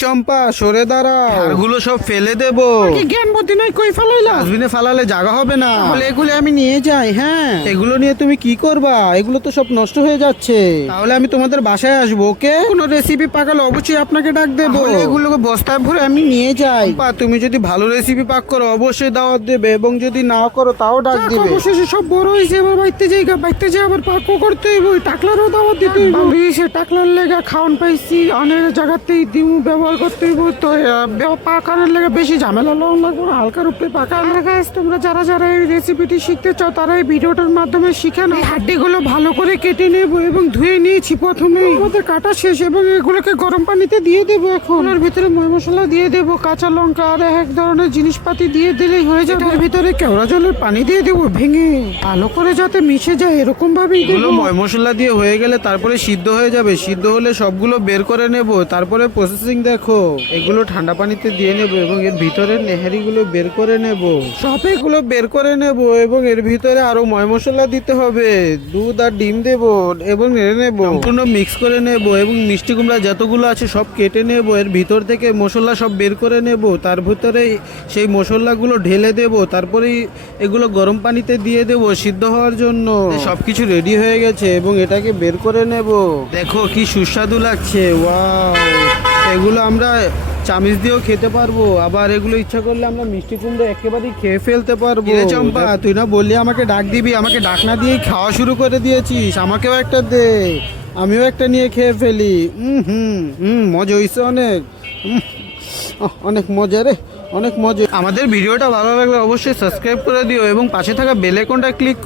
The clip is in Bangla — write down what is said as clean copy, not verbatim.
চম্পা সরে দাঁড়াও, এগুলো সব ফেলে দেবো। জ্ঞান বুদ্ধি নাই, কই ফেলাইলা? ডাস্টবিনে ফালালে জায়গা হবে না। তাহলে এগুলো আমি নিয়ে যাই। হ্যাঁ, এগুলো নিয়ে তুমি কি করবা? এগুলো তো সব নষ্ট হয়ে যাচ্ছে। তাহলে আমি তোমাদের বাসায় আসবো, ওকে? কোনো রেসিপি পাকালে অবশ্যই আপনাকে ডাক দেবো। তাহলে এগুলোকে বস্তায় ভরে আমি নিয়ে যাই। চম্পা, তুমি যদি ভালো রেসিপি পাক করো অবশ্যই দাওয়াত দেবে, এবং যদি না করো তাও ডাক দিবে। অবশেষে সব বড় হয়েছে, এবার বাইতে যাইগা, বাইতে যাই আবার পাকও করতে হইব, টাকলারও দাওয়াত দিতে হইব। সে টাকলার লেগা খাওয়ান পাইছি, অনেক জায়গাতেই দিমু ব্যবহার করতে হইব। তো পাকানোর লেগে বেশি ঝামেলা লওয়া লাগবে না, হালকার উপরে পাকা। গাইস, তোমরা যারা যারা এই রেসিপিটি শিখতে চাও তারা এই ভিডিওটার মাধ্যমে শিখে নাও। হাড্ডিগুলো ভালো করে কেটে নেব এবং ধুয়ে নিয়েছি প্রথমে। আমাদের কাটা শেষ এবং এগুলোকে গরম পানিতে দিয়ে দেবো। এখন এর ভিতরে ময় মশলা দিয়ে দেবো, কাঁচা লঙ্কা আর এক ধরনের জিনিসপাতি দিয়ে দিলেই হয়ে যাবে। এর ভিতরে কেওড়া জলের পানি দিয়ে দেবো ভেঙে, ভালো করে যাতে মিশে যায় এরকম ভাবেই এগুলো দেবো। ময় মশলা দিয়ে হয়ে গেলে তারপরে সিদ্ধ হয়ে যাবে। সিদ্ধ হলে সবগুলো বের করে নেব, তারপরে প্রসেসিং দেখো। এগুলো ঠান্ডা পানিতে দিয়ে নেব এবং এর ভিতরের নেহারিগুলো বের করে নেব। সব এগুলো বের করে নেব এবং এর ভিতরে আরো ময় মশলা দিতে হবে। দুধ আর ডিম দেব এবং নেড়ে নেব, সম্পূর্ণ মিক্স করে নেব এবং মিষ্টি কুমড়া যতগুলো আছে সব কেটে নেব। এর ভিতর থেকে মশলা সব বের করে নেব, তার ভিতরে সেই মশলাগুলো ঢেলে দেব, তারপরে এগুলো গরম পানিতে দিয়ে দেব সিদ্ধ হওয়ার জন্য। সবকিছু রেডি হয়ে গেছে এবং এটাকে বের করে নেব। দেখো কি সুস্বাদু লাগছে, ওয়াও! এগুলো আমরা চামিচ দিয়েও খেতে পারবো, আবার এগুলো ইচ্ছা করলে আমরা মিষ্টি কুমড়ো একেবারেই খেয়ে ফেলতে পারবো। চম্পা, তুই না বললি আমাকে ডাক দিবি, আমাকে ডাক না দিয়েই খাওয়া শুরু করে দিয়েছিস। আমাকেও একটা দে, আমিও একটা নিয়ে খেয়ে ফেলি। মজা হয়েছে অনেক। অনেক মজা রে, অনেক মজা। আমাদের ভিডিওটা ভালো লাগলে অবশ্যই সাবস্ক্রাইব করে দিও এবং পাশে থাকা বেল আইকনটা ক্লিক